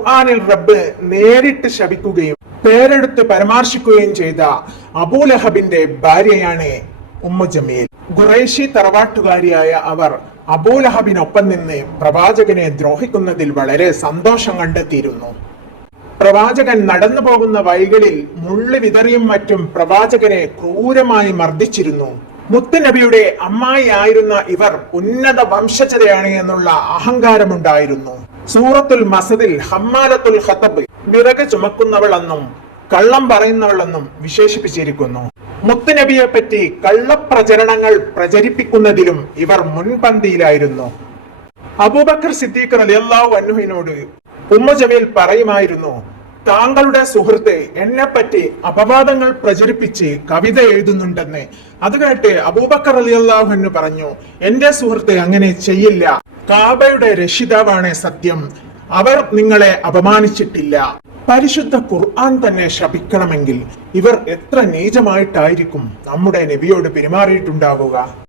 ഖുർആനിൽ റബ്ബ് നേരിട്ട് ശപിക്കുകയും പേരെടുത്ത് പരാമർശിക്കുകയും ചെയ്ത അബൂലഹബിന്റെ ഭാര്യയാണ് ഉമ്മു ജമീൽ. ഖുറൈശി തറവാട്ടുകാരിയായ അവർ അബൂലഹബിനൊപ്പം നിന്ന് പ്രവാചകനെ ദ്രോഹിക്കുന്നതിൽ വളരെ സന്തോഷം കണ്ടെത്തിയിരുന്നു. പ്രവാചകൻ നടന്നു പോകുന്ന വഴികളിൽ മുള്ളു വിതറിയും മറ്റും പ്രവാചകനെ ക്രൂരമായി മർദ്ദിച്ചിരുന്നു. മുത്തുനബിയുടെ അമ്മായി ആയിരുന്ന ഇവർ ഉന്നത വംശജതയാണ് എന്നുള്ള അഹങ്കാരമുണ്ടായിരുന്നു. സൂറത്തുൽ മസദിൽ ഹമ്മാലത്തുൽ ഖതബ് വിറക് ചുമക്കുന്നവളെന്നും കള്ളം പറയുന്നവളെന്നും വിശേഷിപ്പിച്ചിരിക്കുന്നു. മുത്തുനബിയെ പറ്റി കള്ളപ്രചരണങ്ങൾ പ്രചരിപ്പിക്കുന്നതിലും ഇവർ മുൻപന്തിയിലായിരുന്നു. അബൂബക്കർ സിദ്ദീഖ് റളിയല്ലാഹു അൻഹുവിനോട് ഉമ്മു ജമീൽ പറയുമായിരുന്നു, താങ്കളുടെ സുഹൃത്ത് എന്നെ പറ്റി അപവാദങ്ങൾ പ്രചരിപ്പിച്ച് കവിത എഴുതുന്നുണ്ടെന്ന്. അത് കേട്ട് അബൂബക്കർ റളിയല്ലാഹു അൻഹു പറഞ്ഞു, എന്റെ സുഹൃത്ത് അങ്ങനെ ചെയ്യില്ല. കാബയുടെ രക്ഷിതാവാണ് സത്യം. അവർ നിങ്ങളെ അപമാനിച്ചിട്ടില്ല. പരിശുദ്ധ ഖുർആൻ തന്നെ ശപിക്കണമെങ്കിൽ ഇവർ എത്ര നീചമായിട്ടായിരിക്കും നമ്മുടെ നബിയോട് പെരുമാറിയിട്ടുണ്ടാവുക.